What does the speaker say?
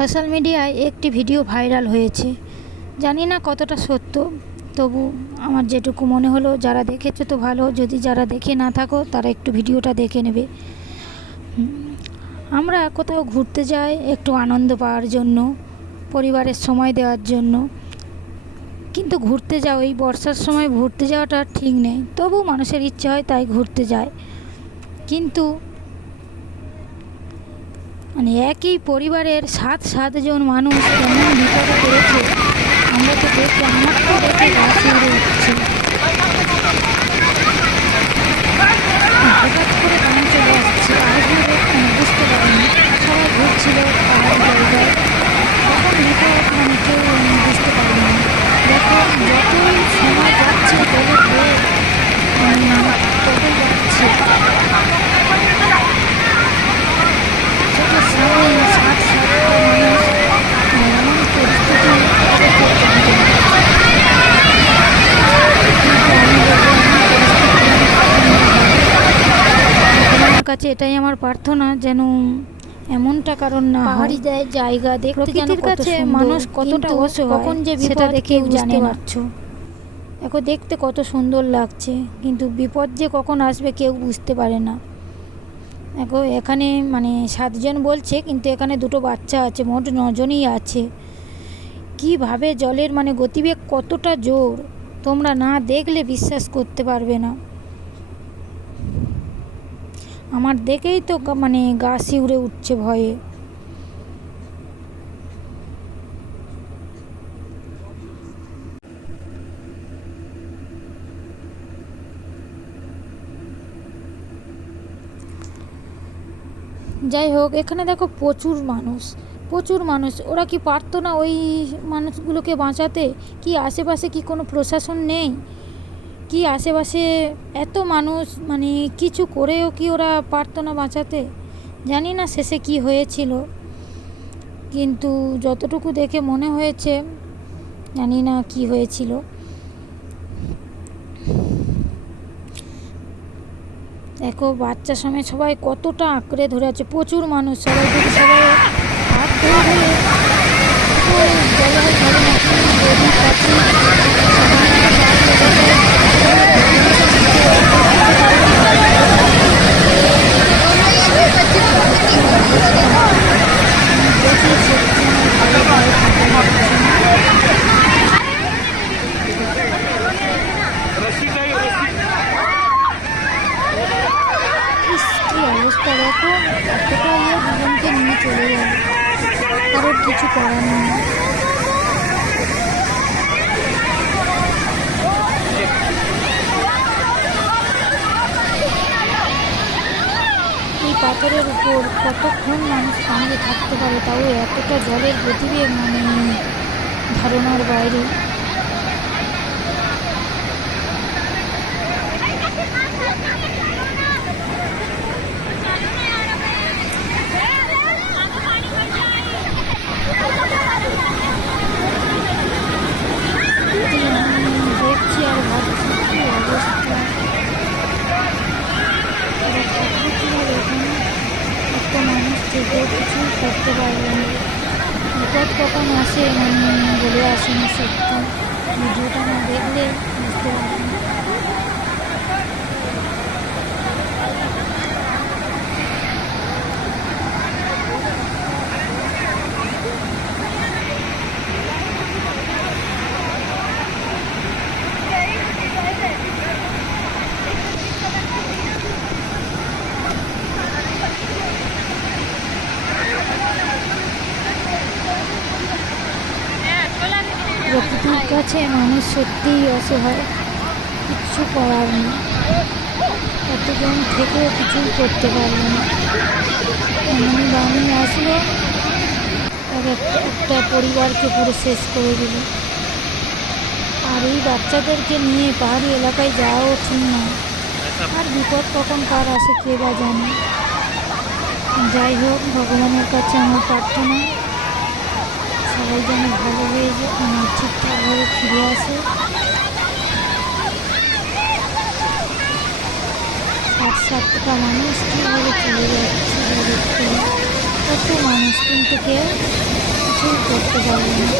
Social মিডিয়ায় একটি video viral হয়েছে, জানি না কতটা সত্য, তবু আমার যেটুকু মনে হলো, যারা দেখেছো তো ভালো, যদি যারা দেখে না থাকো তারা একটু ভিডিওটা দেখে নেবে। আমরা কোথাও ঘুরতে যাই একটু আনন্দ পাওয়ার জন্য, পরিবারের সময় দেওয়ার জন্য, কিন্তু ঘুরতে যাও এই বর্ষার সময় ঘুরতে যাওয়াটা ঠিক নেই, তবু মানুষের ইচ্ছা হয় তাই ঘুরতে যায়। কিন্তু মানে একই পরিবারের 7-7 জন মানুষ কেমন বিপদে পড়েছে, আমরা তো দেখে আমার তো দেখে গা শিউরে উঠছে। হঠাৎ করে গান চলে আসছে, আসবে বুঝতে পারিনি। সবাই ঘুরছিল পাহাড় জায়গায়, তখন বিপদ কেউ বুঝতে পারবে না। দেখো যতই সময় যাচ্ছে জলের বেগ ততই যাচ্ছে। চোখের সামনে 7-7টা মানুষ এমন পরিস্থিতি আমার কাছে এটাই আমার প্রার্থনা, যেন এমনটা কারণ না। পাহাড়ি জায়গা দেখতে প্রকৃতির কাছে মানুষ কতটা অসহায় কখন যে সেটা দেখে বুঝতে পারছো। দেখো দেখতে কত সুন্দর লাগছে, কিন্তু বিপদ যে কখন আসবে কেউ বুঝতে পারে না। দেখো এখানে 7 জন বলছে, কিন্তু এখানে 2টো বাচ্চা আছে, মোট 9জনই আছে। কিভাবে জলের গতিবেগ কতটা জোর, তোমরা না দেখলে বিশ্বাস করতে পারবে না। আমার দেখেই তো গা শিউরে উঠছে ভয়ে। যাই হোক, এখানে দেখো প্রচুর মানুষ, ওরা কি পারতো না ওই মানুষগুলোকে বাঁচাতে? কি আশেপাশে কি কোনো প্রশাসন নেই? কি আশেপাশে এত মানুষ, কিছু করেও কি ওরা পারতো না বাঁচাতে? জানি না শেষে কি হয়েছিল, কিন্তু যতটুকু দেখে মনে হয়েছে, জানি না কি হয়েছিল। দেখো বাচ্চা সময় সবাই কতটা আঁকড়ে ধরে আছে, প্রচুর মানুষ, সবাই হাত ধরে অবস্থা। দেখো এতটা জীবনকে নিয়ে চলে গেল, কারোর কিছু করার নেই। এই পাথরের উপর কতক্ষণ মানুষ দাঁড়িয়ে থাকতে পারে, তাও এতটা জলের গতিবেগ ধারণার বাইরে। দেখছি আর ভাবছি কি অবস্থা, একটা মানুষ থেকে কিছুই করতে পারবে না। বিপদ কখন আসে বলে আসেনি। সত্যি ভিডিওটা না দেখলে বুঝতে পারবে না। প্রকৃতির কাছে মানুষ সত্যিই অসহায়, কিচ্ছু করার নেই। কতজন থেকেও কিছুই করতে পারবে না। বাণী আসলো, একটা পরিবারকে পুরো শেষ করে দিল। আর এই বাচ্চাদেরকে নিয়ে পাহাড়ি এলাকায় যাওয়াও ঠিক না, আর বিপদ কখন কার আসে কে বা জানে। যাই হোক, ভগবানের কাছে আমার প্রার্থনা সবাই যেন ভালো হয়ে যায়, ঠিকঠাকভাবে ফিরে আসে। 7-7টা মানুষ কীভাবে চলে যাচ্ছে দেখতে। কত মানুষ, কিন্তু কেউ কিছুই করতে পারবে না।